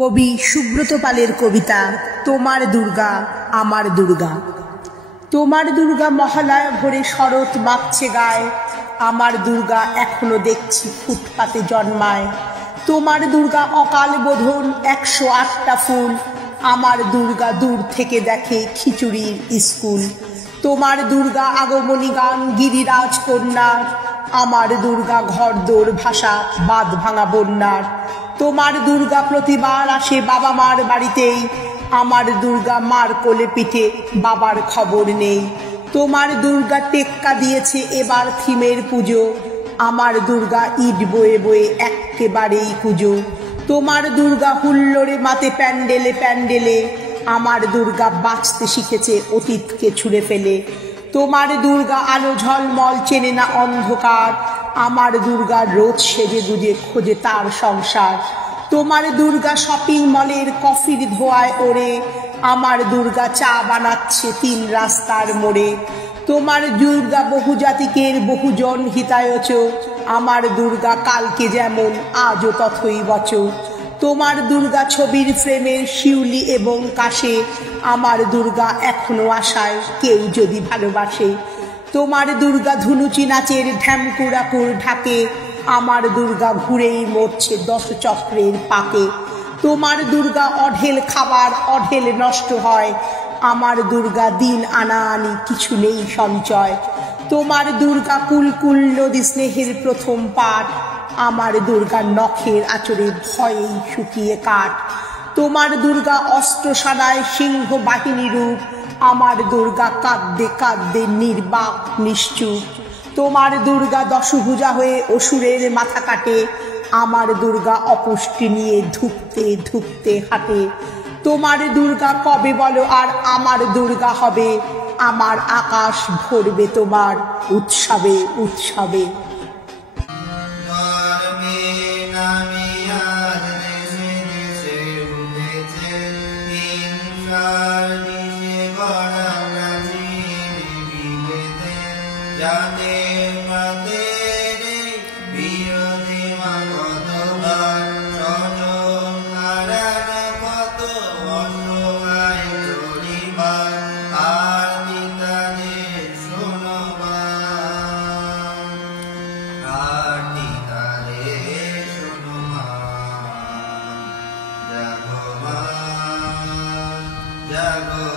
কবি সুব্রত পালের কবিতা তোমার দুর্গা আমার দুর্গা। তোমার দুর্গা মহালয়া ভরে শরৎ মাখছে গায়ে, আমার দুর্গা এখনো দেখছি ফুটপাতে জন্মায়। তোমার দুর্গা অকাল বোধন 108টা ফুল, আমার দুর্গা দূর থেকে দেখে খিচুড়ির স্কুল। তোমার দুর্গা আগমনী গান গিরিরাজ কন্যার, আমার দুর্গা ঘরদোর ভাষা বাঁধ ভাঙা বন্যার। তোমার দুর্গা প্রতিবার আসে বাবা মার বাড়িতেই, আমার দুর্গা মার কোলে পিঠে বাবার খবর নেই। তোমার দুর্গা টেক্কা দিয়েছে এবার থিমের পুজো, আমার দুর্গা ইট বয়ে বয়ে একেবারেই কুজো। তোমার দুর্গা হুল্লোড়ে মাতে প্যান্ডেলে প্যান্ডেলে, আমার দুর্গা বাঁচতে শিখেছে অতীতকে ছুঁড়ে ফেলে। তোমার দুর্গা আলো ঝলমল চেনে না অন্ধকার, আমার দুর্গা রোজ সেজে গুজে খোঁজে তার সংসার। তোমার দুর্গা শপিং মলের কফির ধোঁয়ায় ওড়ে, আমার দুর্গা চা বানাচ্ছে 3 রাস্তার মোড়ে। তোমার দুর্গা বহুজাতিকের বহুজন হিতায়চ, আমার দুর্গা কালকে যেমন আজও তথই বচ। তোমার দুর্গা ছবির ফ্রেমের শিউলি এবং কাশে, আমার দুর্গা এখনো আশায় কেউ যদি ভালোবাসে। তোমার দুর্গা ধুনুচি নাচের ঢ্যামকুড়াকুর ঢাকে, আমার দুর্গা ঘুরেই মরছে 10 চক্রের পাকে। তোমার দুর্গা অঢেল খাবার অঢেল নষ্ট হয়, আমার দুর্গা দিন আনা আনি কিছু নেই সঞ্চয়। তোমার দুর্গা কুলকুল নদী স্নেহের প্রথম পাঠ, আমার দুর্গা নখের আচরে ভয়েই শুকিয়ে কাঠ। তোমার দুর্গা অস্ত্র সানায় সিংহ বাহিনী রূপ, আমার দুর্গা কাঁদতে কাঁদতে নির্বাক নিশ্চুপ। তোমার দুর্গা দশভুজা হয়ে অসুরের মাথা কাটে, আমার দুর্গা অপুষ্টি নিয়ে ধুঁকতে ধুঁকতে হাঁটে। তোমার দুর্গা কবে বলো আর আমার দুর্গা হবে, আমার আকাশ ভরবে তোমার উৎসবে উৎসবে। Jago